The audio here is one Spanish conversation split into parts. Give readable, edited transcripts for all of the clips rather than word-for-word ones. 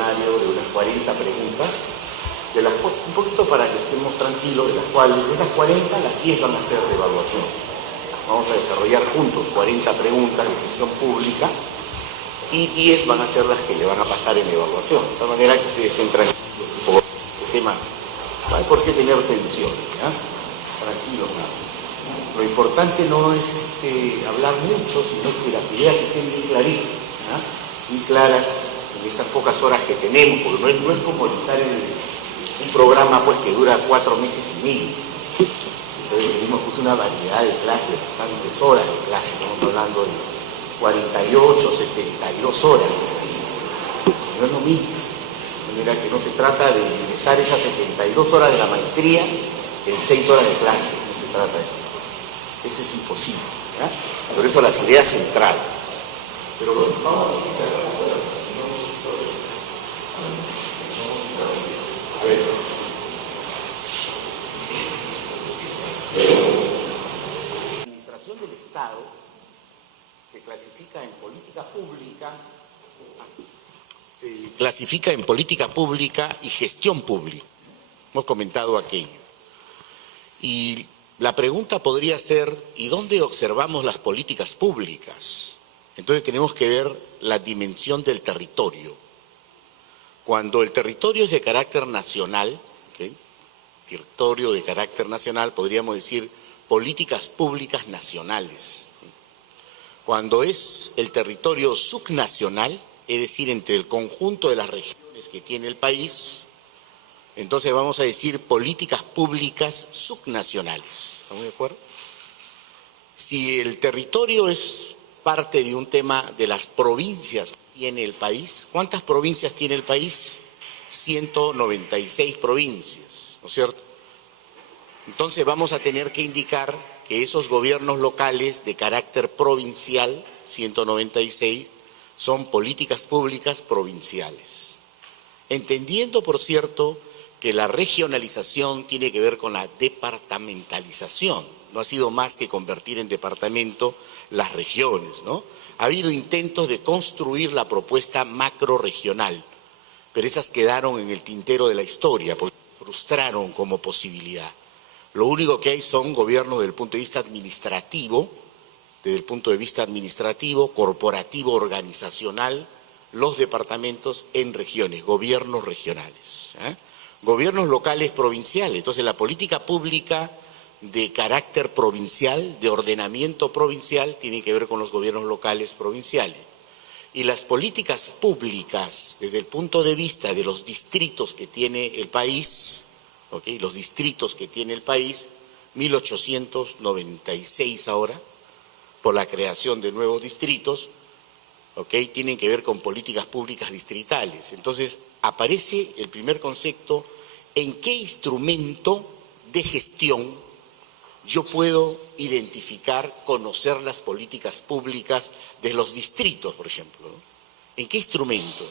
cuestionario de unas 40 preguntas, un poquito para que estemos tranquilos, de las cuales, de esas 40, las 10 van a ser de evaluación. Vamos a desarrollar juntos 40 preguntas de gestión pública y 10 van a ser las que le van a pasar en evaluación. De tal manera que ustedes entran por el tema. No hay por qué tener tensiones, ¿ya? Tranquilos, nada. Lo importante no es hablar mucho, sino que las ideas estén bien claritas, ¿ya? Muy claras en estas pocas horas que tenemos, porque no es como editar un programa pues que dura 4 meses y medio. Entonces tenemos pues una variedad de clases, bastantes horas de clase, estamos hablando de 48, 72 horas de clase. No es lo mismo. De manera que no se trata de ingresar esas 72 horas de la maestría en 6 horas de clase, no se trata de eso. Eso es imposible, ¿ya? Por eso las ideas centrales. Pero bueno, vamos a empezar. A ver. La administración del Estado se clasifica en política pública. Se clasifica en política pública y gestión pública. Hemos comentado aquello. Y la pregunta podría ser, ¿y dónde observamos las políticas públicas? Entonces tenemos que ver la dimensión del territorio. Cuando el territorio es de carácter nacional, ¿okay? Territorio de carácter nacional, podríamos decir políticas públicas nacionales. Cuando es el territorio subnacional, es decir, entre el conjunto de las regiones que tiene el país, entonces vamos a decir políticas públicas subnacionales. ¿Estamos de acuerdo? Si el territorio es parte de un tema de las provincias que tiene el país, ¿cuántas provincias tiene el país? 196 provincias, ¿no es cierto? Entonces vamos a tener que indicar que esos gobiernos locales de carácter provincial, 196, son políticas públicas provinciales. Entendiendo, por cierto, que la regionalización tiene que ver con la departamentalización. No ha sido más que convertir en departamento las regiones, ¿no? Ha habido intentos de construir la propuesta macrorregional, pero esas quedaron en el tintero de la historia, porque frustraron como posibilidad. Lo único que hay son gobiernos desde el punto de vista administrativo, corporativo, organizacional, los departamentos en regiones, gobiernos regionales, ¿eh? Gobiernos locales provinciales. Entonces la política pública de carácter provincial, de ordenamiento provincial, tiene que ver con los gobiernos locales provinciales. Y las políticas públicas desde el punto de vista de los distritos que tiene el país, ¿okay? Los distritos que tiene el país, 1896 ahora, por la creación de nuevos distritos, ¿okay? Tienen que ver con políticas públicas distritales. Entonces aparece el primer concepto, ¿en qué instrumento de gestión yo puedo identificar, conocer las políticas públicas de los distritos, por ejemplo, ¿no? ¿En qué instrumento?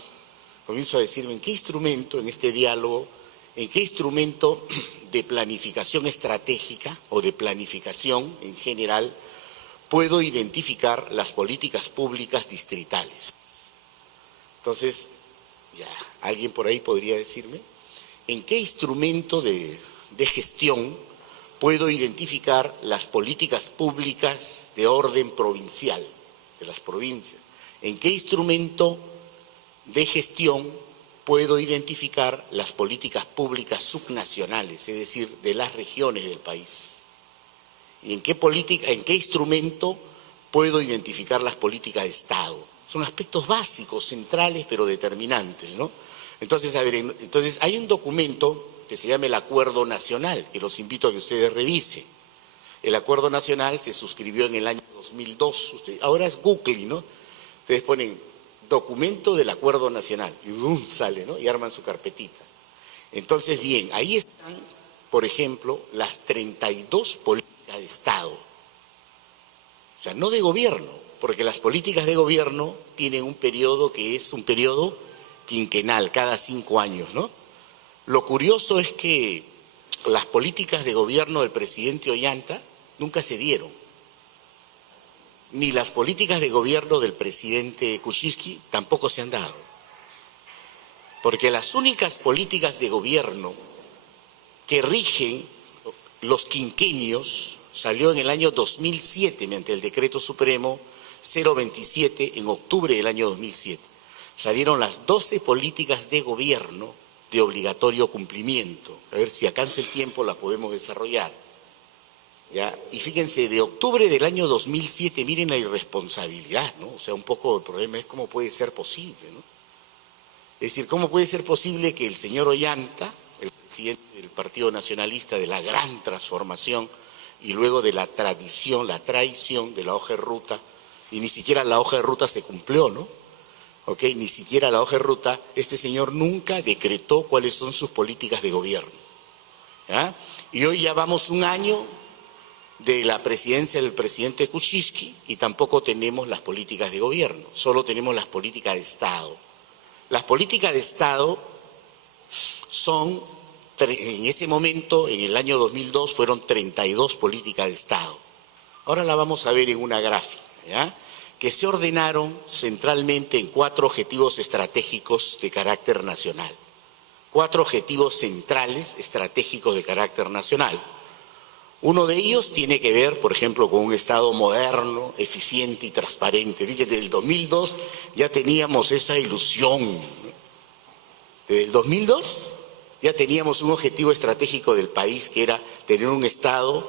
Comienzo a decirme, ¿en qué instrumento en este diálogo, en qué instrumento de planificación estratégica o de planificación en general puedo identificar las políticas públicas distritales? Entonces, ya, alguien por ahí podría decirme, ¿en qué instrumento de gestión puedo identificar las políticas públicas de orden provincial, de las provincias? ¿En qué instrumento de gestión puedo identificar las políticas públicas subnacionales, es decir, de las regiones del país? ¿Y en qué instrumento puedo identificar las políticas de Estado? Son aspectos básicos, centrales, pero determinantes, ¿no? Entonces, a ver, hay un documento que se llama el Acuerdo Nacional, que los invito a que ustedes revisen. El Acuerdo Nacional se suscribió en el año 2002. Ahora es Google, ¿no? Ustedes ponen documento del Acuerdo Nacional y sale, ¿no? Y arman su carpetita. Entonces, bien, ahí están, por ejemplo, las 32 políticas de Estado. O sea, no de gobierno, porque las políticas de gobierno tienen un periodo que es un periodo quinquenal, cada 5 años, ¿no? Lo curioso es que las políticas de gobierno del presidente Ollanta nunca se dieron, ni las políticas de gobierno del presidente Kuczynski tampoco se han dado. porque las únicas políticas de gobierno que rigen los quinquenios salió en el año 2007 mediante el Decreto Supremo 027 en octubre del año 2007. Salieron las 12 políticas de gobierno de obligatorio cumplimiento. A ver si alcanza el tiempo, las podemos desarrollar. ¿Ya? Y fíjense, de octubre del año 2007, miren la irresponsabilidad, ¿no? O sea, un poco el problema es cómo puede ser posible, ¿no? Es decir, ¿cómo puede ser posible que el señor Ollanta, el presidente del Partido Nacionalista de la gran transformación y luego de la traición de la hoja de ruta, y ni siquiera la hoja de ruta se cumplió, ¿no? ¿Ok? Ni siquiera la hoja de ruta, este señor nunca decretó cuáles son sus políticas de gobierno. ¿Ya? Y hoy ya vamos un año de la presidencia del presidente Kuczynski y tampoco tenemos las políticas de gobierno, solo tenemos las políticas de Estado. Las políticas de Estado son, en ese momento, en el año 2002, fueron 32 políticas de Estado. Ahora la vamos a ver en una gráfica, ¿ya? Que se ordenaron centralmente en 4 objetivos estratégicos de carácter nacional. 4 objetivos centrales estratégicos de carácter nacional. Uno de ellos tiene que ver, por ejemplo, con un Estado moderno, eficiente y transparente. Fíjate, desde el 2002 ya teníamos esa ilusión. Desde el 2002 ya teníamos un objetivo estratégico del país que era tener un Estado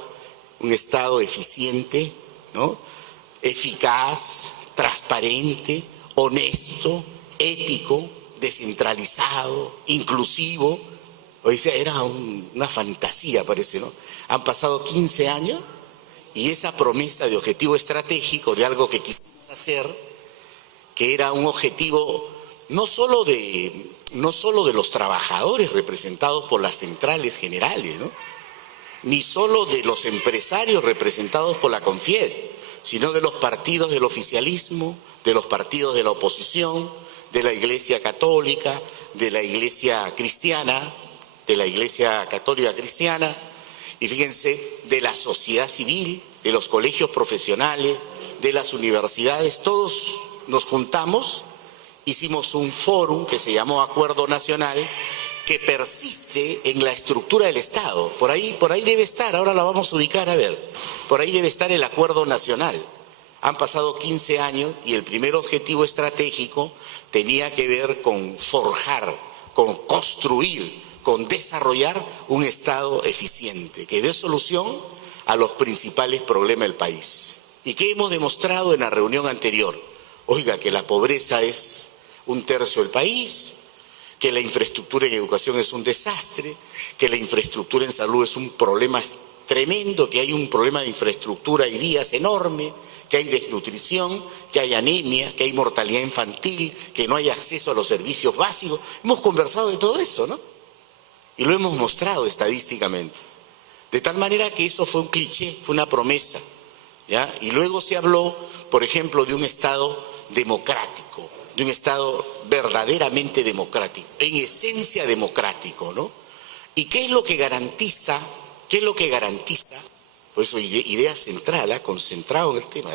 eficiente, ¿no? Eficaz, transparente, honesto, ético, descentralizado, inclusivo. O sea, era una fantasía, parece, ¿no? Han pasado 15 años y esa promesa de objetivo estratégico, de algo que quisimos hacer, que era un objetivo no solo de los trabajadores representados por las centrales generales, ¿no? Ni solo de los empresarios representados por la CONFIED, sino de los partidos del oficialismo, de los partidos de la oposición, de la Iglesia Católica, de la Iglesia Cristiana, de la Iglesia Católica Cristiana, y fíjense, de la sociedad civil, de los colegios profesionales, de las universidades. Todos nos juntamos, hicimos un fórum que se llamó Acuerdo Nacional, que persiste en la estructura del Estado. Por ahí debe estar, ahora la vamos a ubicar, a ver. Por ahí debe estar el Acuerdo Nacional. Han pasado 15 años y el primer objetivo estratégico tenía que ver con forjar, con construir, con desarrollar un Estado eficiente, que dé solución a los principales problemas del país. ¿Y qué hemos demostrado en la reunión anterior? Oiga, que la pobreza es 1/3 del país, que la infraestructura en educación es un desastre, que la infraestructura en salud es un problema tremendo, que hay un problema de infraestructura y vías enorme, que hay desnutrición, que hay anemia, que hay mortalidad infantil, que no hay acceso a los servicios básicos. Hemos conversado de todo eso, ¿no? Y lo hemos mostrado estadísticamente. De tal manera que eso fue un cliché, fue una promesa, ¿ya? Y luego se habló, por ejemplo, de un Estado democrático, de un Estado verdaderamente democrático, en esencia democrático, ¿no? ¿Y qué es lo que garantiza? ¿Qué es lo que garantiza? Por eso idea central, concentrado en el tema.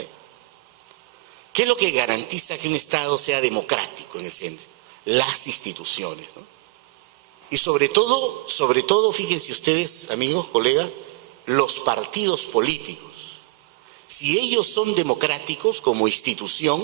¿Qué es lo que garantiza que un Estado sea democrático en esencia? Las instituciones, ¿no? Y sobre todo, fíjense ustedes, amigos, colegas, los partidos políticos. Si ellos son democráticos como institución,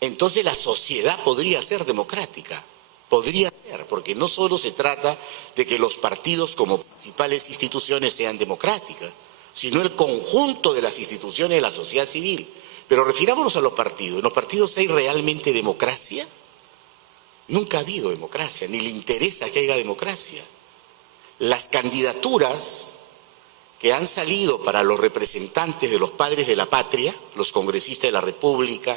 entonces la sociedad podría ser democrática. Podría ser, porque no solo se trata de que los partidos como principales instituciones sean democráticas, sino el conjunto de las instituciones de la sociedad civil. Pero refirámonos a los partidos. ¿En los partidos hay realmente democracia? Nunca ha habido democracia, ni le interesa que haya democracia. Las candidaturas que han salido para los representantes de los padres de la patria, los congresistas de la República,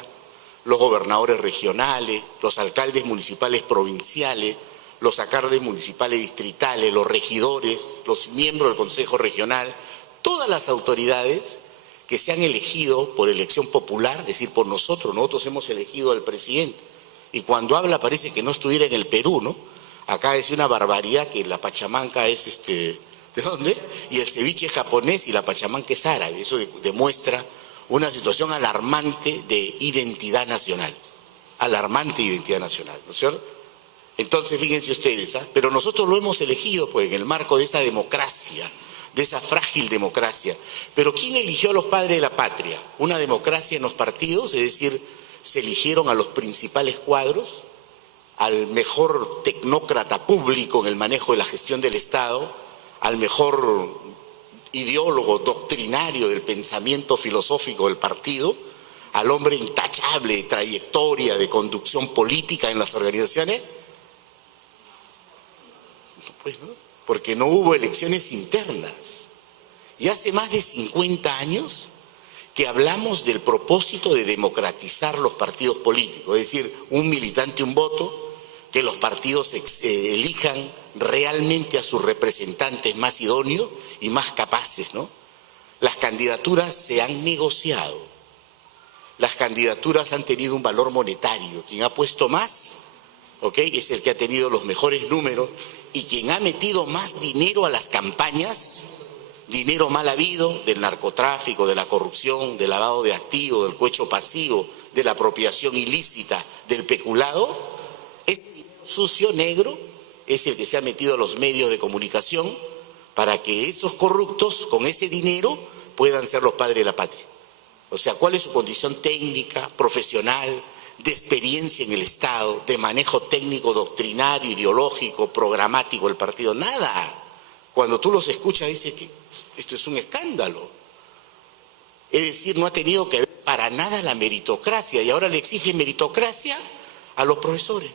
los gobernadores regionales, los alcaldes municipales provinciales, los alcaldes municipales distritales, los regidores, los miembros del Consejo Regional, todas las autoridades que se han elegido por elección popular, es decir, por nosotros hemos elegido al presidente. Y cuando habla parece que no estuviera en el Perú, ¿no? Acá es una barbaridad que la pachamanca es ¿de dónde? Y el ceviche es japonés y la pachamanca es árabe. Eso demuestra una situación alarmante de identidad nacional. Alarmante identidad nacional, ¿no es cierto? Entonces, fíjense ustedes, pero nosotros lo hemos elegido pues en el marco de esa democracia, de esa frágil democracia. Pero ¿quién eligió a los padres de la patria? ¿Una democracia en los partidos? Es decir, se eligieron a los principales cuadros, al mejor tecnócrata público en el manejo de la gestión del Estado, al mejor ideólogo doctrinario del pensamiento filosófico del partido, al hombre intachable de trayectoria, de conducción política en las organizaciones. Pues no, porque no hubo elecciones internas. Y hace más de 50 años que hablamos del propósito de democratizar los partidos políticos, es decir, un militante, un voto, que los partidos elijan realmente a sus representantes más idóneos y más capaces, ¿no? Las candidaturas se han negociado, las candidaturas han tenido un valor monetario, quien ha puesto más, ¿ok?, es el que ha tenido los mejores números, y quien ha metido más dinero a las campañas, dinero mal habido, del narcotráfico, de la corrupción, del lavado de activos, del cohecho pasivo, de la apropiación ilícita, del peculado, ese dinero sucio, negro, es el que se ha metido a los medios de comunicación para que esos corruptos con ese dinero puedan ser los padres de la patria. O sea, ¿cuál es su condición técnica, profesional, de experiencia en el Estado, de manejo técnico, doctrinario, ideológico, programático del partido? Nada. Cuando tú los escuchas dices que esto es un escándalo. Es decir, no ha tenido que ver para nada la meritocracia, y ahora le exigen meritocracia a los profesores.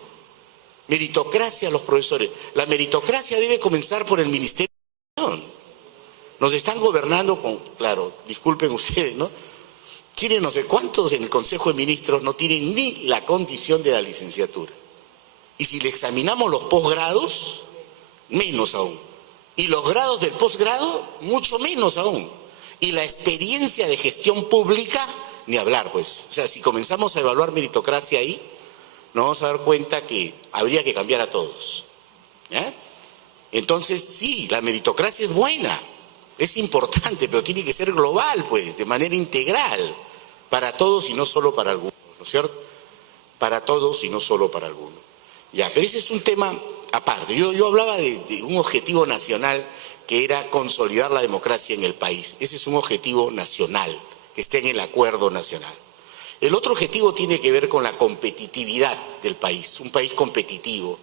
Meritocracia a los profesores. La meritocracia debe comenzar por el Ministerio de Educación. Nos están gobernando con, claro, disculpen ustedes, ¿no? Tienen no sé cuántos en el Consejo de Ministros no tienen ni la condición de la licenciatura. Y si le examinamos los posgrados, menos aún. Y los grados del posgrado, mucho menos aún. Y la experiencia de gestión pública, ni hablar pues. O sea, si comenzamos a evaluar meritocracia ahí, nos vamos a dar cuenta que habría que cambiar a todos. ¿Ya? Entonces, sí, la meritocracia es buena, es importante, pero tiene que ser global, pues, de manera integral. Para todos y no solo para algunos, ¿no es cierto? Para todos y no solo para algunos. Ya, pero ese es un tema aparte. Yo hablaba de un objetivo nacional que era consolidar la democracia en el país. Ese es un objetivo nacional, que está en el acuerdo nacional. El otro objetivo tiene que ver con la competitividad del país, un país competitivo.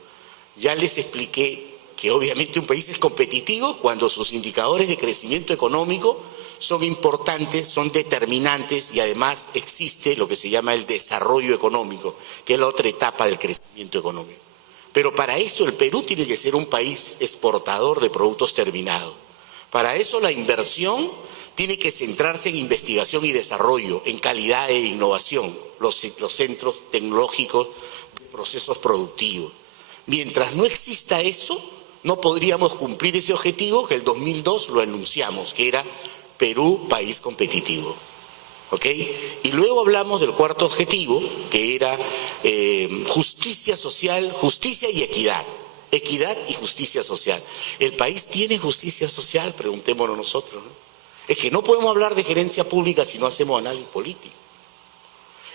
Ya les expliqué que obviamente un país es competitivo cuando sus indicadores de crecimiento económico son importantes, son determinantes, y además existe lo que se llama el desarrollo económico, que es la otra etapa del crecimiento económico. Pero para eso el Perú tiene que ser un país exportador de productos terminados. Para eso la inversión tiene que centrarse en investigación y desarrollo, en calidad e innovación, los centros tecnológicos de procesos productivos. Mientras no exista eso, no podríamos cumplir ese objetivo que el 2002 lo anunciamos, que era Perú, país competitivo. ¿Ok? Y luego hablamos del cuarto objetivo, que era justicia social, justicia y equidad. Equidad y justicia social. ¿El país tiene justicia social? Preguntémonos nosotros, ¿no? Es que no podemos hablar de gerencia pública si no hacemos análisis político.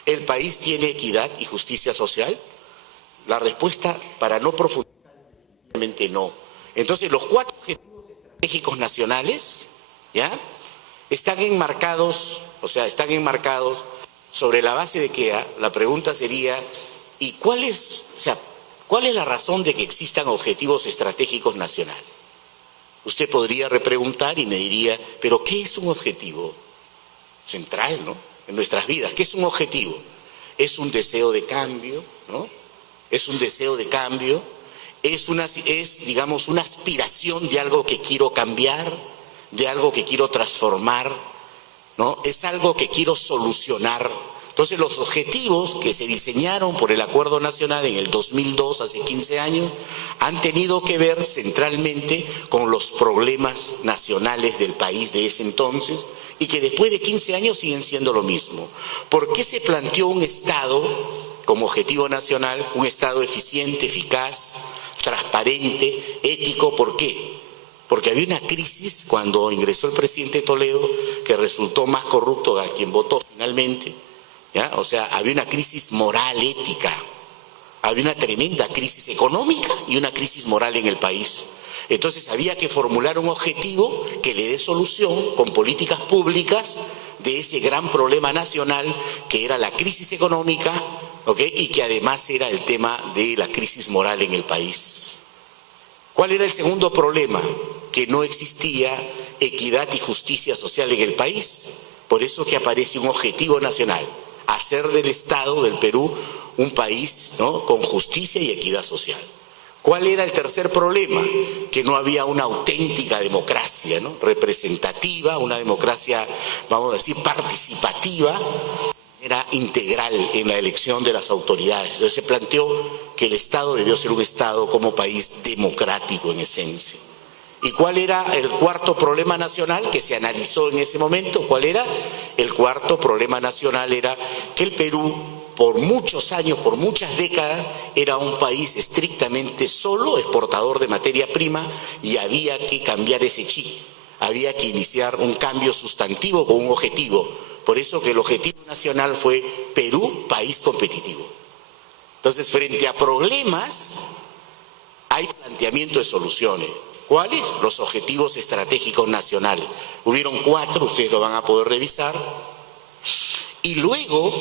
¿El país tiene equidad y justicia social? La respuesta, para no profundizar, realmente no. Entonces, los cuatro objetivos estratégicos nacionales, ¿ya?, están enmarcados, sobre la base de que la pregunta sería, ¿y cuál es la razón de que existan objetivos estratégicos nacionales? Usted podría repreguntar y me diría, ¿pero qué es un objetivo central, ¿no?, en nuestras vidas? ¿Qué es un objetivo? Es un deseo de cambio, ¿no? Es un deseo de cambio, digamos, una aspiración de algo que quiero cambiar, de algo que quiero transformar, ¿no? Es algo que quiero solucionar. Entonces, los objetivos que se diseñaron por el Acuerdo Nacional en el 2002, hace 15 años, han tenido que ver centralmente con los problemas nacionales del país de ese entonces, y que después de 15 años siguen siendo lo mismo. ¿Por qué se planteó un Estado como objetivo nacional, un Estado eficiente, eficaz, transparente, ético? ¿Por qué? Porque había una crisis cuando ingresó el presidente Toledo, que resultó más corrupto a quien votó finalmente, ¿ya? O sea, había una crisis moral, ética, Había una tremenda crisis económica y una crisis moral en el país. Entonces había que formular un objetivo que le dé solución con políticas públicas de ese gran problema nacional que era la crisis económica, ¿okay? Y que además era el tema de la crisis moral en el país. ¿Cuál era el segundo problema? Que no existía equidad y justicia social en el país. Por eso que aparece un objetivo nacional, hacer del Estado del Perú un país, ¿no?, con justicia y equidad social. ¿Cuál era el tercer problema? Que no había una auténtica democracia, ¿no?, representativa, una democracia, vamos a decir, participativa, era integral en la elección de las autoridades. Entonces se planteó que el Estado debió ser un Estado como país democrático en esencia. ¿Y cuál era el cuarto problema nacional que se analizó en ese momento? ¿Cuál era? El cuarto problema nacional era que el Perú, por muchos años, por muchas décadas, era un país estrictamente solo exportador de materia prima y había que cambiar ese chip. Había que iniciar un cambio sustantivo con un objetivo. Por eso que el objetivo nacional fue Perú, país competitivo. Entonces, frente a problemas, hay planteamiento de soluciones. ¿Cuáles? Los objetivos estratégicos nacionales. Hubieron 4, ustedes lo van a poder revisar. Y luego,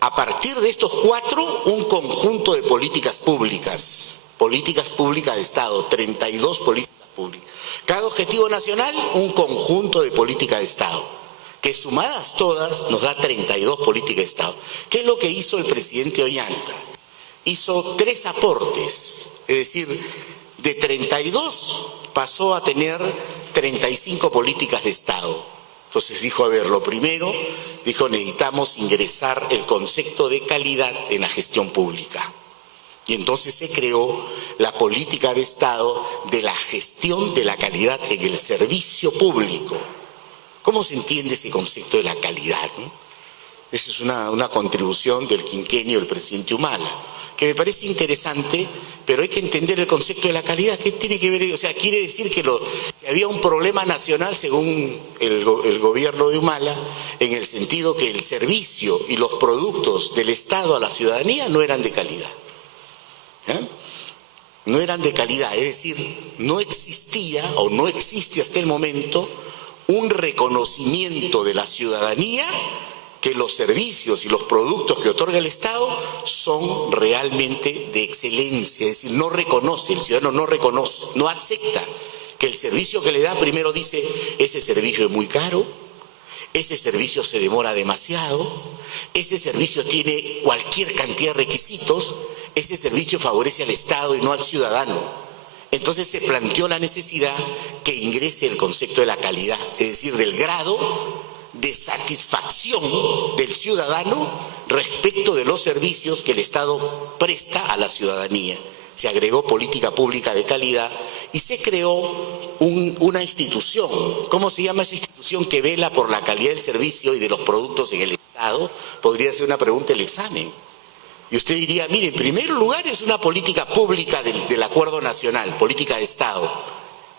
a partir de estos 4, un conjunto de políticas públicas de Estado, 32 políticas públicas. Cada objetivo nacional, un conjunto de políticas de Estado, que sumadas todas nos da 32 políticas de Estado. ¿Qué es lo que hizo el presidente Ollanta? Hizo 3 aportes, es decir, de 32 pasó a tener 35 políticas de Estado. Entonces dijo, a ver, lo primero, dijo, necesitamos ingresar el concepto de calidad en la gestión pública. Y entonces se creó la política de Estado de la gestión de la calidad en el servicio público. ¿Cómo se entiende ese concepto de la calidad, ¿no? Esa es una contribución del quinquenio del presidente Humala, que me parece interesante, pero hay que entender el concepto de la calidad. ¿Qué tiene que ver? O sea, quiere decir que había un problema nacional, según el gobierno de Humala, en el sentido que el servicio y los productos del Estado a la ciudadanía no eran de calidad. No eran de calidad, es decir, no existía o no existe hasta el momento un reconocimiento de la ciudadanía que los servicios y los productos que otorga el Estado son realmente de excelencia, es decir, no reconoce, el ciudadano no reconoce, no acepta que el servicio que le da, primero dice, ese servicio es muy caro, ese servicio se demora demasiado, ese servicio tiene cualquier cantidad de requisitos, ese servicio favorece al Estado y no al ciudadano. Entonces se planteó la necesidad que ingrese el concepto de la calidad, es decir, del grado de satisfacción del ciudadano respecto de los servicios que el Estado presta a la ciudadanía. Se agregó política pública de calidad y se creó una institución. ¿Cómo se llama esa institución que vela por la calidad del servicio y de los productos en el Estado? Podría ser una pregunta del examen. Y usted diría, mire, en primer lugar es una política pública del acuerdo nacional, política de Estado.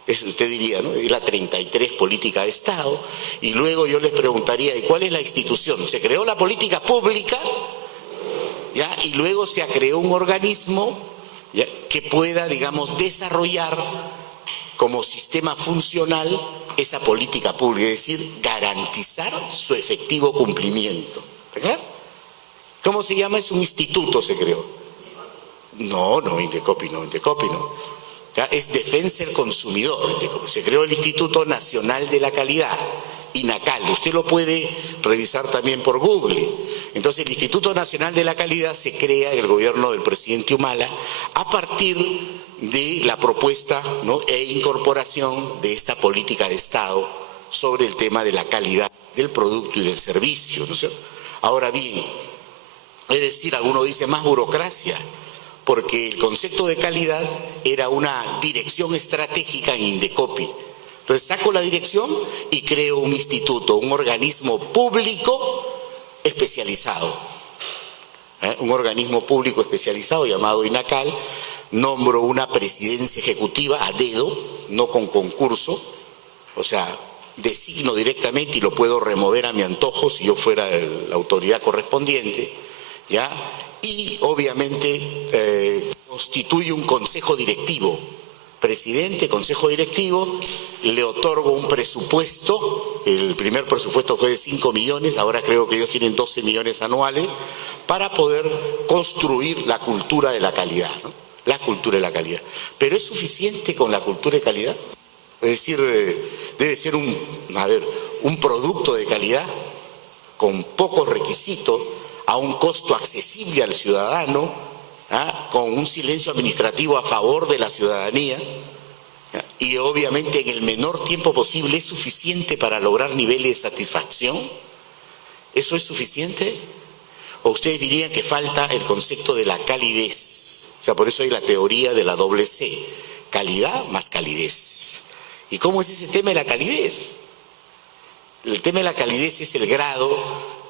Eso usted diría, ¿no? Es la 33 política de Estado. Y luego yo les preguntaría, ¿y cuál es la institución? Se creó la política pública, ¿ya? Y luego se creó un organismo, ¿ya?, que pueda, digamos, desarrollar como sistema funcional esa política pública, es decir, garantizar su efectivo cumplimiento. ¿Está claro? ¿Cómo se llama? Es un instituto, se creó. No, Indecopi no. ¿Ya? Es Defensa del Consumidor. Se creó el Instituto Nacional de la Calidad, INACAL. Usted lo puede revisar también por Google. Entonces el Instituto Nacional de la Calidad se crea en el gobierno del presidente Humala a partir de la propuesta, ¿no?, e incorporación de esta política de Estado sobre el tema de la calidad del producto y del servicio, ¿no es cierto? Ahora bien, es decir, alguno dice más burocracia, porque el concepto de calidad era una dirección estratégica en Indecopi. Entonces saco la dirección y creo un instituto, un organismo público especializado. Un organismo público especializado llamado INACAL. Nombro una presidencia ejecutiva a dedo, no con concurso, o sea, designo directamente y lo puedo remover a mi antojo si yo fuera la autoridad correspondiente, ¿ya? Y obviamente constituye un consejo directivo. Presidente, consejo directivo, le otorgo un presupuesto, el primer presupuesto fue de 5 millones, ahora creo que ellos tienen 12 millones anuales, para poder construir la cultura de la calidad, ¿no? La cultura de la calidad. ¿Pero es suficiente con la cultura de calidad? Es decir, debe ser un producto de calidad con pocos requisitos, a un costo accesible al ciudadano, con un silencio administrativo a favor de la ciudadanía, y obviamente en el menor tiempo posible. ¿Es suficiente para lograr niveles de satisfacción? ¿Eso es suficiente? ¿O ustedes dirían que falta el concepto de la calidez? O sea, por eso hay la teoría de la doble C, calidad más calidez. ¿Y cómo es ese tema de la calidez? El tema de la calidez es el grado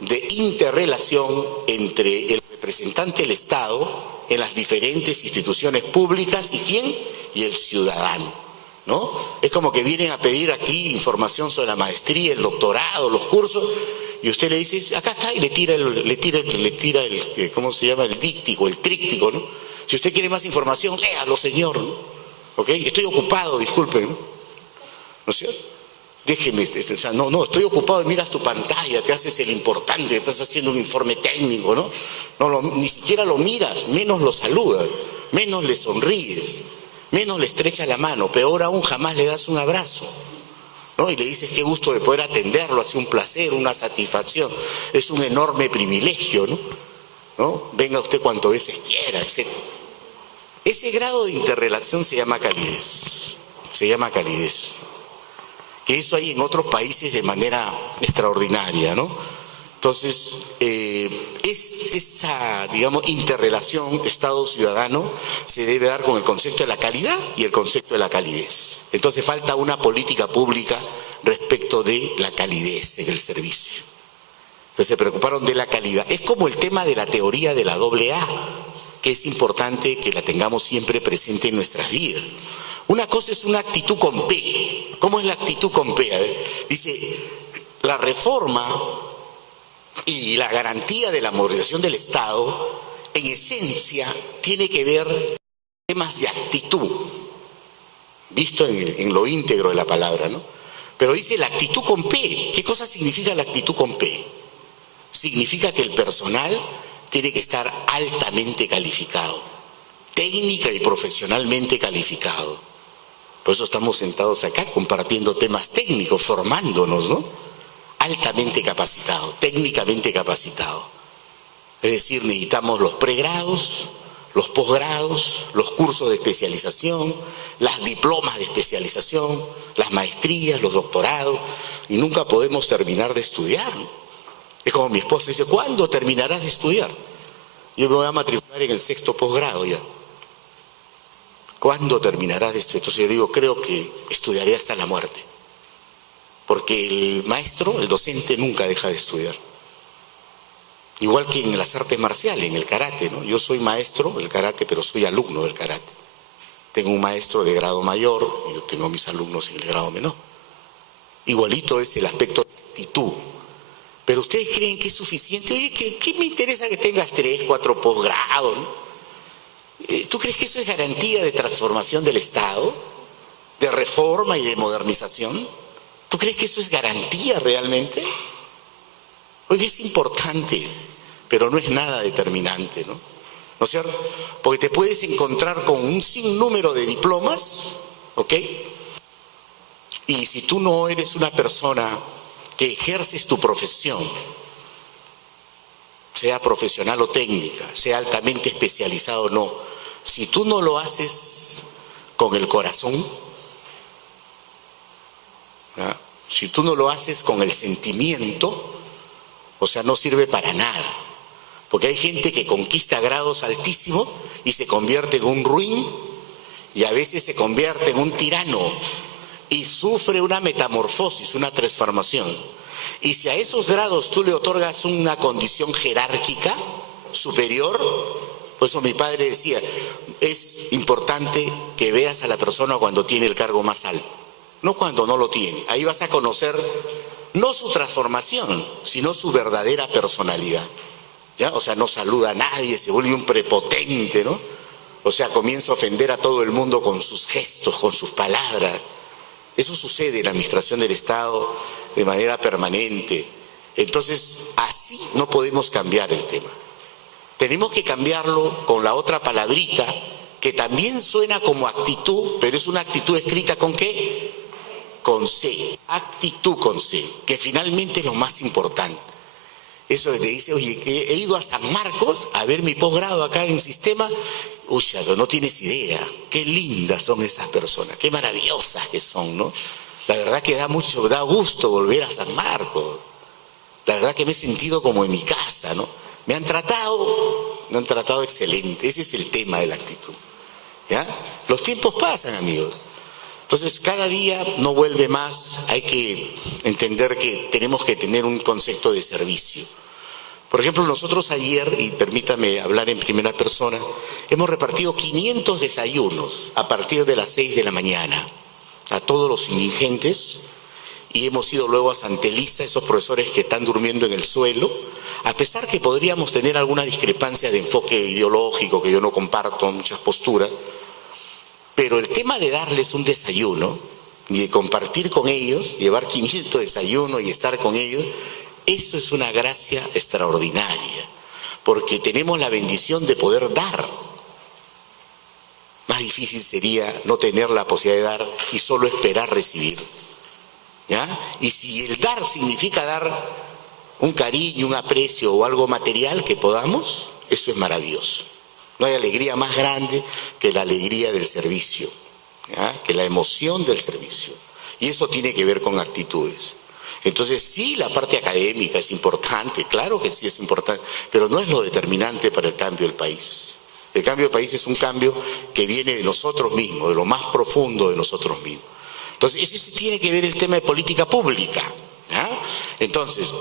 de interrelación entre el representante del Estado en las diferentes instituciones públicas y ¿quién? Y el ciudadano, ¿no? Es como que vienen a pedir aquí información sobre la maestría, el doctorado, los cursos, y usted le dice, acá está, y le tira el ¿cómo se llama? El díptico, el tríptico, ¿no? Si usted quiere más información, léalo, señor, ¿no? ¿Ok? Estoy ocupado, disculpen, ¿no? ¿No es cierto? Déjeme, o sea, no, estoy ocupado y miras tu pantalla, te haces el importante, estás haciendo un informe técnico, ¿no? Ni siquiera lo miras, menos lo saludas, menos le sonríes, menos le estrechas la mano, peor aún, jamás le das un abrazo, ¿no? Y le dices qué gusto de poder atenderlo, hace un placer, una satisfacción, es un enorme privilegio, ¿no? Venga usted cuantas veces quiera, etc. Ese grado de interrelación se llama calidez, que eso hay en otros países de manera extraordinaria, ¿no? Entonces, esa, digamos, interrelación Estado-ciudadano se debe dar con el concepto de la calidad y el concepto de la calidez. Entonces falta una política pública respecto de la calidez en el servicio. Entonces se preocuparon de la calidad. Es como el tema de la teoría de la AA, que es importante que la tengamos siempre presente en nuestras vidas. Una cosa es una actitud con P. ¿Cómo es la actitud con P? Dice, la reforma y la garantía de la modernización del Estado, en esencia, tiene que ver con temas de actitud, visto en lo íntegro de la palabra, ¿no? Pero dice la actitud con P. ¿Qué cosa significa la actitud con P? Significa que el personal tiene que estar altamente calificado, técnica y profesionalmente calificado. Por eso estamos sentados acá compartiendo temas técnicos, formándonos, ¿no? Altamente capacitado, técnicamente capacitado. Es decir, necesitamos los pregrados, los posgrados, los cursos de especialización, las diplomas de especialización, las maestrías, los doctorados, y nunca podemos terminar de estudiar, ¿no? Es como mi esposa dice, ¿cuándo terminarás de estudiar? Yo me voy a matricular en el 6º posgrado ya. ¿Cuándo terminarás de estudiar? Entonces yo digo, creo que estudiaré hasta la muerte. Porque el maestro, el docente, nunca deja de estudiar. Igual que en las artes marciales, en el karate, ¿no? Yo soy maestro del karate, pero soy alumno del karate. Tengo un maestro de grado mayor, y yo tengo mis alumnos en el grado menor. Igualito es el aspecto de actitud. Pero ustedes creen que es suficiente. Oye, ¿qué me interesa que tengas 3, 4 posgrados, ¿no? ¿Tú crees que eso es garantía de transformación del Estado? ¿De reforma y de modernización? ¿Tú crees que eso es garantía realmente? Oye, es importante, pero no es nada determinante, ¿no? ¿No es cierto? Porque te puedes encontrar con un sinnúmero de diplomas, ¿ok? Y si tú no eres una persona que ejerces tu profesión, sea profesional o técnica, sea altamente especializado o no, si tú no lo haces con el corazón, ¿verdad? Si tú no lo haces con el sentimiento, o sea, no sirve para nada. Porque hay gente que conquista grados altísimos y se convierte en un ruin, y a veces se convierte en un tirano y sufre una metamorfosis, una transformación. Y si a esos grados tú le otorgas una condición jerárquica superior, por eso mi padre decía, es importante que veas a la persona cuando tiene el cargo más alto, no cuando no lo tiene. Ahí vas a conocer no su transformación, sino su verdadera personalidad. ¿ya? O sea, no saluda a nadie, se vuelve un prepotente, ¿no? O sea, comienza a ofender a todo el mundo con sus gestos, con sus palabras. Eso sucede en la administración del Estado de manera permanente. Entonces, así no podemos cambiar el tema. Tenemos que cambiarlo con la otra palabrita, que también suena como actitud, pero es una actitud escrita ¿con qué? Con C. Actitud con C, que finalmente es lo más importante. Eso te dice, oye, he ido a San Marcos a ver mi posgrado acá en sistema. Uy, pero no tienes idea, qué lindas son esas personas, qué maravillosas que son, ¿no? La verdad que da gusto volver a San Marcos. La verdad que me he sentido como en mi casa, ¿no? Me han tratado excelente. Ese es el tema de la actitud, ¿ya? Los tiempos pasan, amigos. Entonces, cada día no vuelve más. Hay que entender que tenemos que tener un concepto de servicio. Por ejemplo, nosotros ayer, y permítame hablar en primera persona, hemos repartido 500 desayunos a partir de las 6 de la mañana a todos los indigentes, y hemos ido luego a Santa Elisa, esos profesores que están durmiendo en el suelo, a pesar que podríamos tener alguna discrepancia de enfoque ideológico, que yo no comparto muchas posturas, pero el tema de darles un desayuno y de compartir con ellos, llevar 500 desayunos y estar con ellos, eso es una gracia extraordinaria, porque tenemos la bendición de poder dar. Más difícil sería no tener la posibilidad de dar y solo esperar recibir, ¿ya? Y si el dar significa dar un cariño, un aprecio o algo material que podamos, eso es maravilloso. No hay alegría más grande que la alegría del servicio, ¿ya? Que la emoción del servicio. Y eso tiene que ver con actitudes. Entonces sí, la parte académica es importante, claro que sí es importante, pero no es lo determinante para el cambio del país. El cambio del país es un cambio que viene de nosotros mismos, de lo más profundo de nosotros mismos. Entonces ese sí tiene que ver el tema de política pública, ¿ya? Entonces,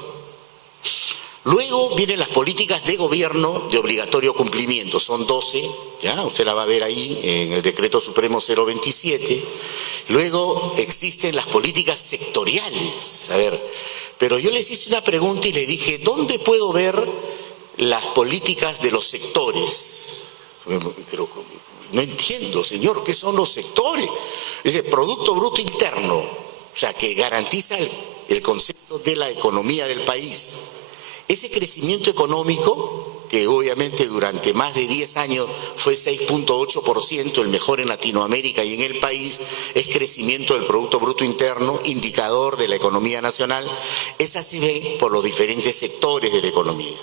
luego vienen las políticas de gobierno de obligatorio cumplimiento, son 12, ¿ya? Usted la va a ver ahí en el Decreto Supremo 027. Luego existen las políticas sectoriales. A ver, pero yo les hice una pregunta y le dije, ¿dónde puedo ver las políticas de los sectores? Pero no entiendo, señor, ¿qué son los sectores? Dice, Producto Bruto Interno, o sea, que garantiza el concepto de la economía del país. Ese crecimiento económico, que obviamente durante más de 10 años fue 6.8%, el mejor en Latinoamérica y en el país, es crecimiento del Producto Bruto Interno, indicador de la economía nacional. Esa se ve por los diferentes sectores de la economía.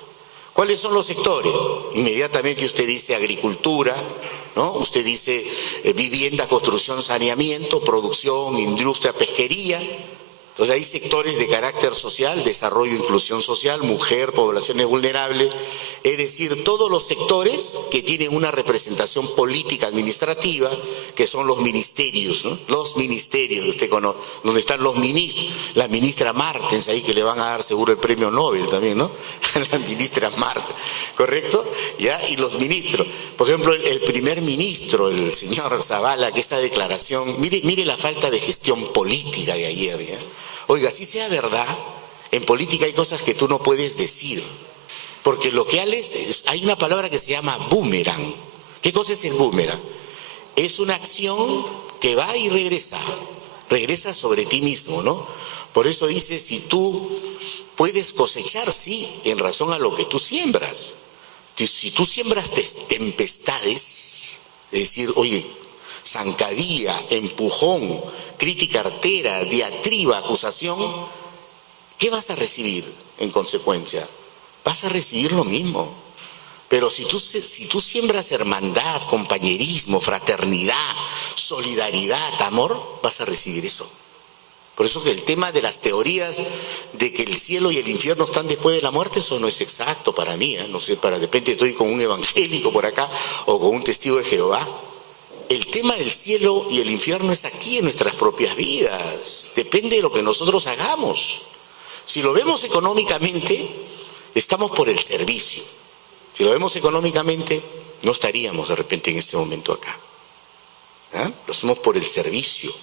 ¿Cuáles son los sectores? Inmediatamente usted dice agricultura, ¿no? Usted dice vivienda, construcción, saneamiento, producción, industria, pesquería. Entonces hay sectores de carácter social, desarrollo e inclusión social, mujer, poblaciones vulnerables, es decir, todos los sectores que tienen una representación política administrativa, que son los ministerios, ¿no? Los ministerios, usted conoce, donde están los ministros, la ministra Martens ahí, que le van a dar seguro el premio Nobel también, ¿no? La ministra Martens, ¿correcto? ¿Ya? Y los ministros, por ejemplo, el primer ministro, el señor Zavala, que esa declaración, mire la falta de gestión política de ayer, ¿ya? Oiga, si sea verdad, en política hay cosas que tú no puedes decir, porque lo que hay una palabra que se llama boomerang. ¿Qué cosa es el boomerang? Es una acción que va y regresa sobre ti mismo, ¿no? Por eso dice, si tú puedes cosechar, sí, en razón a lo que tú siembras. Si tú siembras tempestades, es decir, oye, zancadilla, empujón, crítica artera, diatriba, acusación, ¿qué vas a recibir en consecuencia? Vas a recibir lo mismo. Pero si tú siembras hermandad, compañerismo, fraternidad, solidaridad, amor, vas a recibir eso. Por eso que el tema de las teorías de que el cielo y el infierno están después de la muerte, eso no es exacto para mí, ¿eh? No sé, de repente estoy con un evangélico por acá o con un testigo de Jehová. El tema del cielo y el infierno es aquí en nuestras propias vidas. Depende de lo que nosotros hagamos. Si lo vemos económicamente, estamos por el servicio. Si lo vemos económicamente, no estaríamos de repente en este momento acá. ¿Ah? Lo hacemos por el servicio.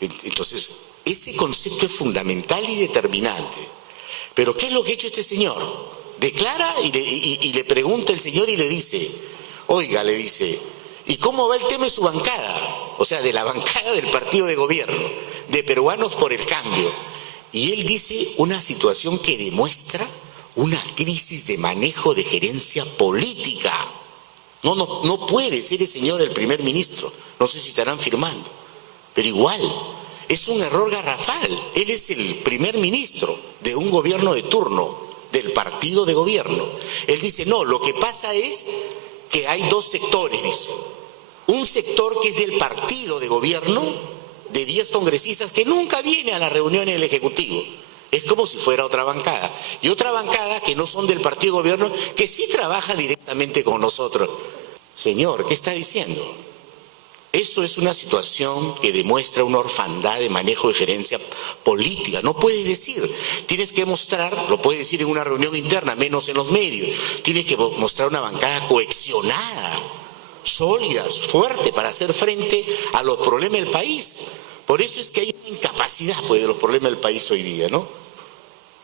Entonces, ese concepto es fundamental y determinante. Pero ¿qué es lo que ha hecho este señor? Declara y le pregunta el señor y le dice, oiga, le dice, ¿y cómo va el tema de su bancada? O sea, de la bancada del partido de gobierno, de Peruanos por el Cambio. Y él dice una situación que demuestra una crisis de manejo de gerencia política. No puede ser el señor el primer ministro. No sé si estarán firmando, pero igual, es un error garrafal. Él es el primer ministro de un gobierno de turno, del partido de gobierno. Él dice, no, lo que pasa es que hay dos sectores, dice. Un sector que es del partido de gobierno, de 10 congresistas que nunca viene a las reuniones del Ejecutivo. Es como si fuera otra bancada. Y otra bancada que no son del partido de gobierno, que sí trabaja directamente con nosotros. Señor, ¿qué está diciendo? Eso es una situación que demuestra una orfandad de manejo de gerencia política. No puedes decir, tienes que mostrar, lo puedes decir en una reunión interna, menos en los medios. Tienes que mostrar una bancada cohesionada, sólida, fuerte, para hacer frente a los problemas del país. Por eso es que hay una incapacidad, pues, de los problemas del país hoy día, ¿no?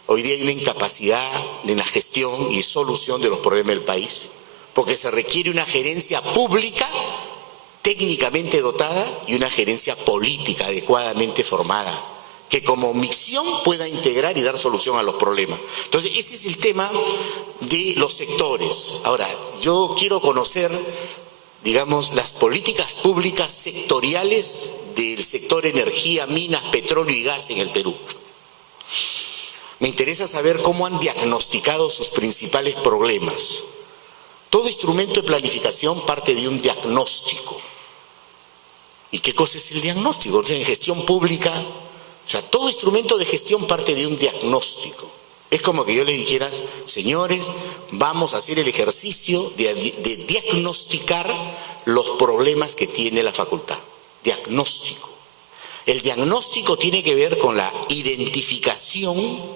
Hoy día hay una incapacidad en la gestión y solución de los problemas del país, porque se requiere una gerencia pública técnicamente dotada y una gerencia política adecuadamente formada, que como misión pueda integrar y dar solución a los problemas. Entonces, ese es el tema de los sectores. Ahora, yo quiero conocer, digamos, las políticas públicas sectoriales del sector energía, minas, petróleo y gas en el Perú. Me interesa saber cómo han diagnosticado sus principales problemas. Todo instrumento de planificación parte de un diagnóstico. ¿Y qué cosa es el diagnóstico? O sea, en gestión pública, o sea, todo instrumento de gestión parte de un diagnóstico. Es como que yo le dijera, señores, vamos a hacer el ejercicio de diagnosticar los problemas que tiene la facultad. Diagnóstico. El diagnóstico tiene que ver con la identificación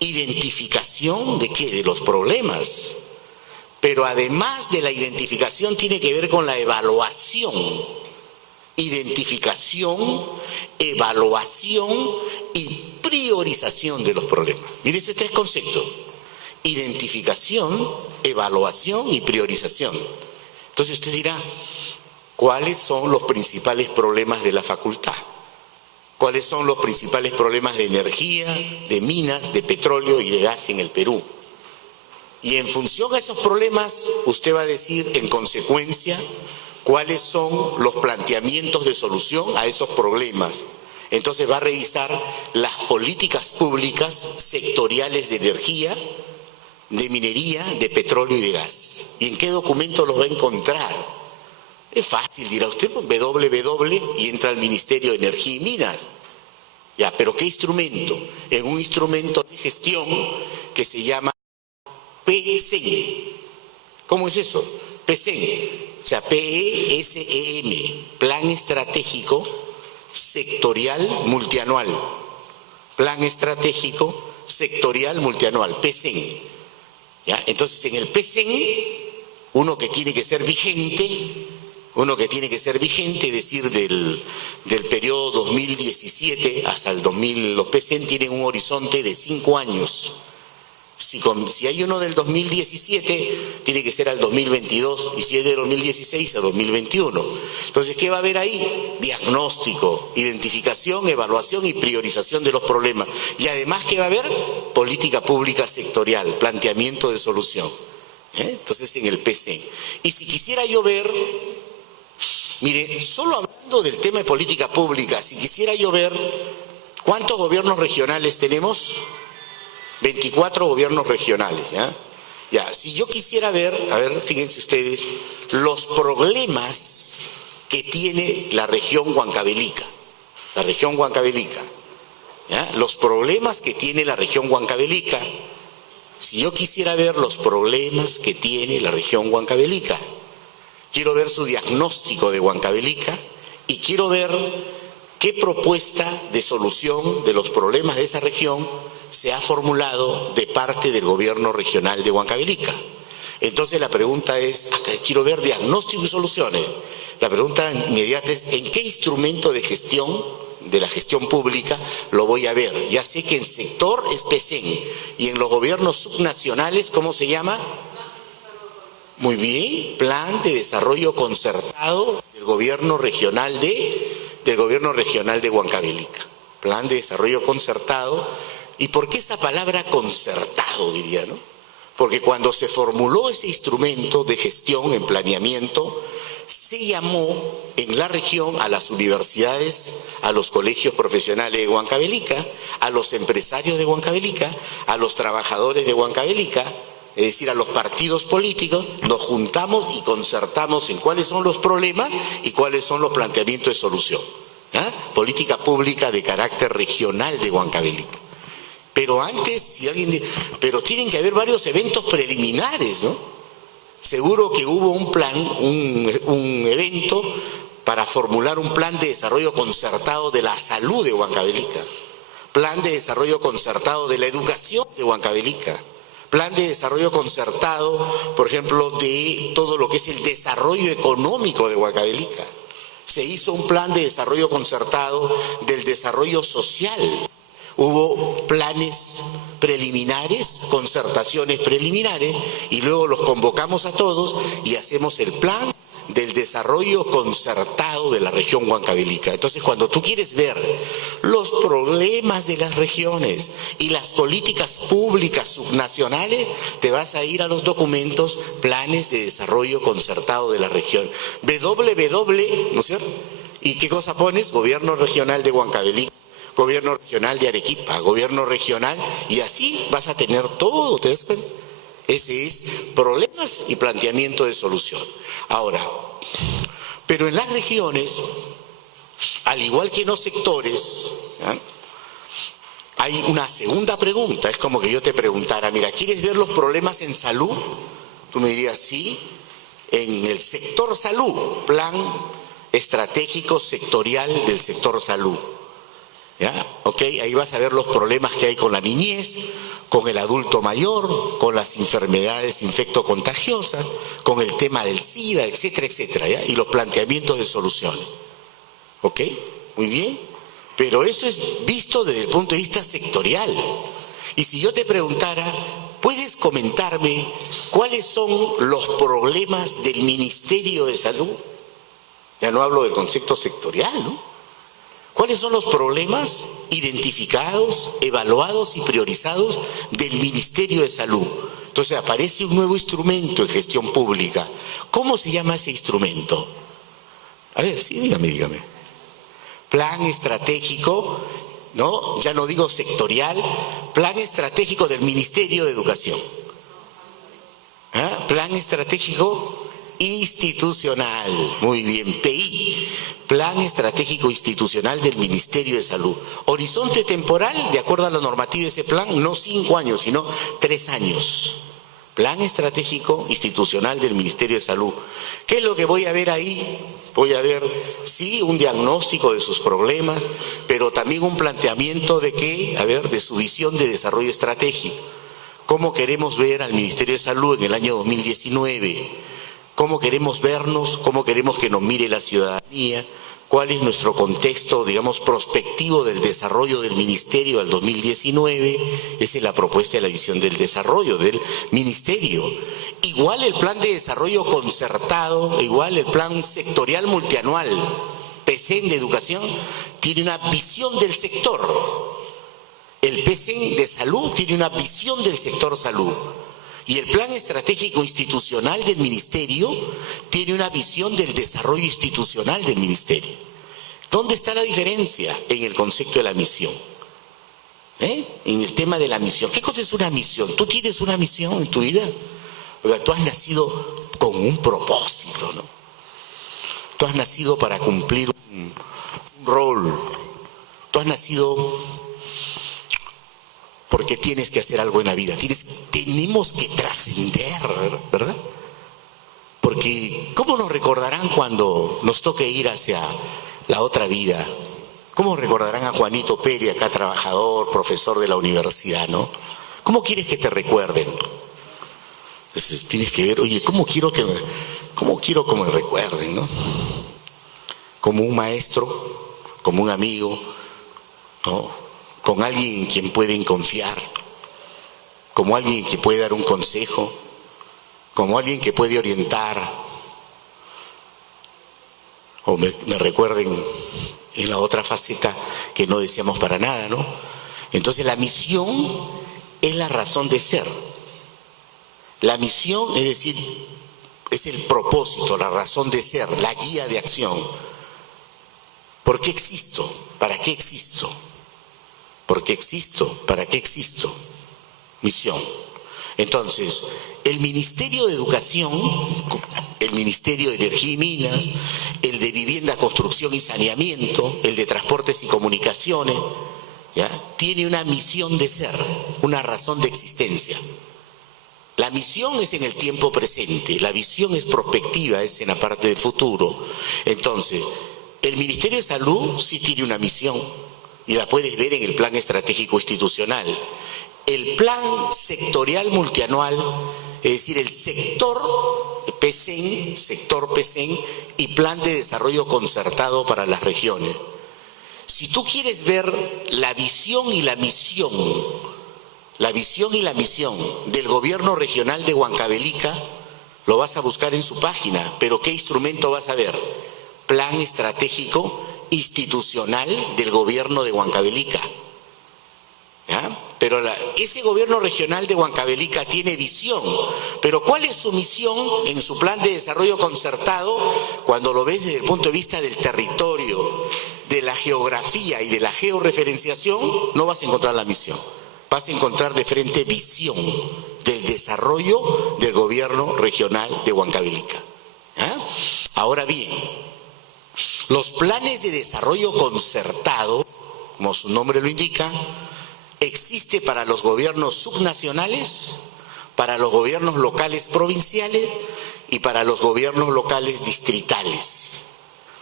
¿de qué? De los problemas. Pero además de la identificación tiene que ver con la evaluación. Identificación, evaluación y priorización de los problemas. Mire esos tres conceptos: identificación, evaluación y priorización. Entonces usted dirá, ¿cuáles son los principales problemas de la facultad? ¿Cuáles son los principales problemas de energía, de minas, de petróleo y de gas en el Perú? Y en función a esos problemas, usted va a decir, en consecuencia, cuáles son los planteamientos de solución a esos problemas. Entonces va a revisar las políticas públicas sectoriales de energía, de minería, de petróleo y de gas. ¿Y en qué documento los va a encontrar? Es fácil, dirá usted, www, y entra al Ministerio de Energía y Minas. Ya, pero ¿qué instrumento? En un instrumento de gestión que se llama PSEM. ¿Cómo es eso? PSEM. O sea, PESEM, Plan Estratégico Sectorial Multianual. Plan Estratégico Sectorial Multianual, PSEM. ¿Ya? Entonces, en el PSEM, uno que tiene que ser vigente, es decir, del periodo 2017 hasta el 2000, los PSEM tienen un horizonte de 5 años. Si hay uno del 2017, tiene que ser al 2022, y si es de 2016 a 2021. Entonces, ¿qué va a haber ahí? Diagnóstico, identificación, evaluación y priorización de los problemas. Y además, ¿qué va a haber? Política pública sectorial, planteamiento de solución. Entonces, en el PSEM. Y si quisiera yo ver, mire, solo hablando del tema de política pública, si quisiera yo ver cuántos gobiernos regionales tenemos, 24 gobiernos regionales, ¿ya? Ya, si yo quisiera ver, a ver, fíjense ustedes, los problemas que tiene la región Huancavelica, ¿ya? Los problemas que tiene la región Huancavelica, si yo quisiera ver los problemas que tiene la región Huancavelica, quiero ver su diagnóstico de Huancavelica y quiero ver qué propuesta de solución de los problemas de esa región se ha formulado de parte del gobierno regional de Huancavelica. Entonces la pregunta es, acá quiero ver diagnóstico y soluciones. La pregunta inmediata es, ¿en qué instrumento de gestión de la gestión pública, lo voy a ver. Ya sé que en sector es PECEN y en los gobiernos subnacionales, ¿cómo se llama? Muy bien, Plan de Desarrollo Concertado del Gobierno Regional de Huancavelica. Plan de Desarrollo Concertado. ¿Y por qué esa palabra concertado, diría, no? Porque cuando se formuló ese instrumento de gestión en planeamiento, se llamó en la región a las universidades, a los colegios profesionales de Huancavelica, a los empresarios de Huancavelica, a los trabajadores de Huancavelica, es decir, a los partidos políticos, nos juntamos y concertamos en cuáles son los problemas y cuáles son los planteamientos de solución. Política pública de carácter regional de Huancavelica. Pero antes, si alguien... Pero tienen que haber varios eventos preliminares, ¿no? Seguro que hubo un plan, un evento para formular un plan de desarrollo concertado de la salud de Huancavelica, plan de desarrollo concertado de la educación de Huancavelica, plan de desarrollo concertado, por ejemplo, de todo lo que es el desarrollo económico de Huancavelica. Se hizo un plan de desarrollo concertado del desarrollo social. Hubo planes preliminares, concertaciones preliminares, y luego los convocamos a todos y hacemos el plan del desarrollo concertado de la región Huancavelica. Entonces, cuando tú quieres ver los problemas de las regiones y las políticas públicas subnacionales, te vas a ir a los documentos, planes de desarrollo concertado de la región. WW, ¿no es cierto? ¿Y qué cosa pones? Gobierno regional de Huancavelica, gobierno regional de Arequipa, gobierno regional, y así vas a tener todo, ¿te das cuenta? Ese es problemas y planteamiento de solución. Ahora, pero en las regiones, al igual que en los sectores, hay una segunda pregunta. Es como que yo te preguntara, mira, ¿quieres ver los problemas en salud? Tú me dirías, sí, en el sector salud, plan estratégico sectorial del sector salud. ¿Ya? Ok, ahí vas a ver los problemas que hay con la niñez, con el adulto mayor, con las enfermedades infectocontagiosas, con el tema del SIDA, etcétera, etcétera, ¿ya? Y los planteamientos de solución. ¿Ok? Muy bien. Pero eso es visto desde el punto de vista sectorial. Y si yo te preguntara, ¿puedes comentarme cuáles son los problemas del Ministerio de Salud? Ya no hablo del concepto sectorial, ¿no? ¿Cuáles son los problemas identificados, evaluados y priorizados del Ministerio de Salud? Entonces aparece un nuevo instrumento en gestión pública. ¿Cómo se llama ese instrumento? A ver, sí, dígame. Plan estratégico, ¿no? Ya no digo sectorial, plan estratégico del Ministerio de Educación. Plan estratégico institucional, muy bien, PI, Plan Estratégico Institucional del Ministerio de Salud. Horizonte temporal, de acuerdo a la normativa de ese plan, no 5 años, sino 3 años. Plan Estratégico Institucional del Ministerio de Salud. ¿Qué es lo que voy a ver ahí? Voy a ver, sí, un diagnóstico de sus problemas, pero también un planteamiento de qué, a ver, de su visión de desarrollo estratégico. ¿Cómo queremos ver al Ministerio de Salud en el año 2019? ¿Cómo queremos vernos? ¿Cómo queremos que nos mire la ciudadanía? ¿Cuál es nuestro contexto, digamos, prospectivo del desarrollo del Ministerio al 2019? Esa es la propuesta de la visión del desarrollo del Ministerio. Igual el plan de desarrollo concertado, igual el plan sectorial multianual, PECEN de educación, tiene una visión del sector. El PECEN de salud tiene una visión del sector salud. Y el plan estratégico institucional del Ministerio tiene una visión del desarrollo institucional del Ministerio. ¿Dónde está la diferencia? En el concepto de la misión. En el tema de la misión. ¿Qué cosa es una misión? ¿Tú tienes una misión en tu vida? Oiga, tú has nacido con un propósito, ¿no? Tú has nacido para cumplir un rol. Tú has nacido porque tienes que hacer algo en la vida. Tenemos que trascender, ¿verdad? Porque ¿cómo nos recordarán cuando nos toque ir hacia la otra vida? ¿Cómo recordarán a Juanito Peri, acá trabajador, profesor de la universidad, ¿no? ¿Cómo quieres que te recuerden? Entonces tienes que ver, oye, ¿cómo quiero que me recuerden, ¿no? Como un maestro como un amigo, ¿no? Con alguien en quien pueden confiar, como alguien que puede dar un consejo, como alguien que puede orientar, o me recuerden en la otra faceta que no deseamos para nada, ¿no? Entonces la misión es la razón de ser. La misión, es decir, es el propósito, la razón de ser, la guía de acción. ¿Por qué existo? ¿Para qué existo? ¿Por qué existo? ¿Para qué existo? Misión. Entonces, el Ministerio de Educación, el Ministerio de Energía y Minas, el de Vivienda, Construcción y Saneamiento, el de Transportes y Comunicaciones, ¿ya? Tiene una misión de ser, una razón de existencia. La misión es en el tiempo presente, la visión es prospectiva, es en la parte del futuro. Entonces, el Ministerio de Salud sí tiene una misión y la puedes ver en el Plan Estratégico Institucional. El Plan Sectorial Multianual, es decir, el sector PECEN y Plan de Desarrollo Concertado para las regiones. Si tú quieres ver la visión y la misión del gobierno regional de Huancavelica, lo vas a buscar en su página, pero ¿qué instrumento vas a ver? Plan Estratégico Institucional del gobierno de Huancavelica. ¿Ya? Pero ese gobierno regional de Huancavelica tiene visión, pero ¿cuál es su misión en su plan de desarrollo concertado? Cuando lo ves desde el punto de vista del territorio, de la geografía y de la georreferenciación, no vas a encontrar la misión. Vas a encontrar de frente visión del desarrollo del gobierno regional de Huancavelica. ¿Ah? Ahora bien, los planes de desarrollo concertado, como su nombre lo indica, existe para los gobiernos subnacionales, para los gobiernos locales provinciales y para los gobiernos locales distritales.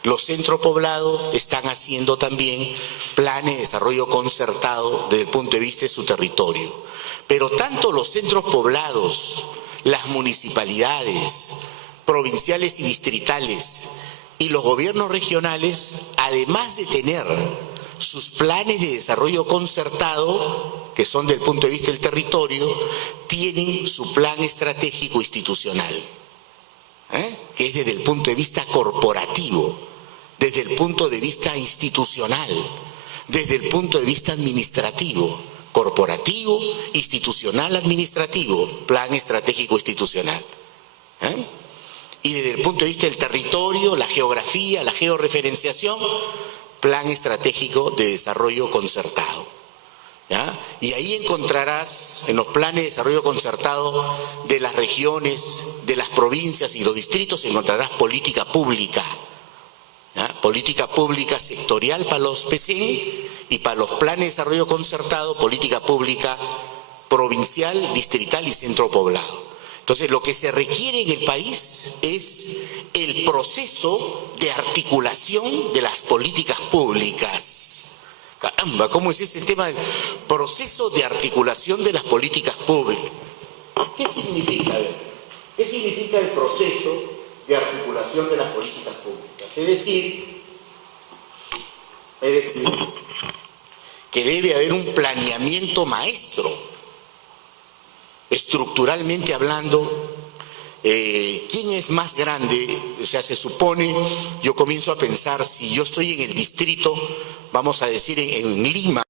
Los centros poblados están haciendo también planes de desarrollo concertado desde el punto de vista de su territorio. Pero tanto los centros poblados, las municipalidades, provinciales y distritales y los gobiernos regionales, además de tener sus planes de desarrollo concertado, que son del punto de vista del territorio, tienen su plan estratégico institucional, que es desde el punto de vista corporativo, desde el punto de vista institucional, desde el punto de vista administrativo, corporativo, institucional, administrativo, plan estratégico institucional. Y desde el punto de vista del territorio, la geografía, la georreferenciación, plan estratégico de desarrollo concertado. ¿Ya? Y ahí encontrarás en los planes de desarrollo concertado de las regiones, de las provincias y los distritos, encontrarás política pública. ¿Ya? Política pública sectorial para los PECEN y para los planes de desarrollo concertado, política pública provincial, distrital y centro poblado. Entonces, lo que se requiere en el país es el proceso de articulación de las políticas públicas. Caramba, ¿cómo es ese tema del proceso de articulación de las políticas públicas? ¿Qué significa? A ver, ¿qué significa el proceso de articulación de las políticas públicas? Es decir, que debe haber un planeamiento maestro, estructuralmente hablando. ¿Quién es más grande? O sea, se supone, yo comienzo a pensar, si yo estoy en el distrito, vamos a decir en Lima,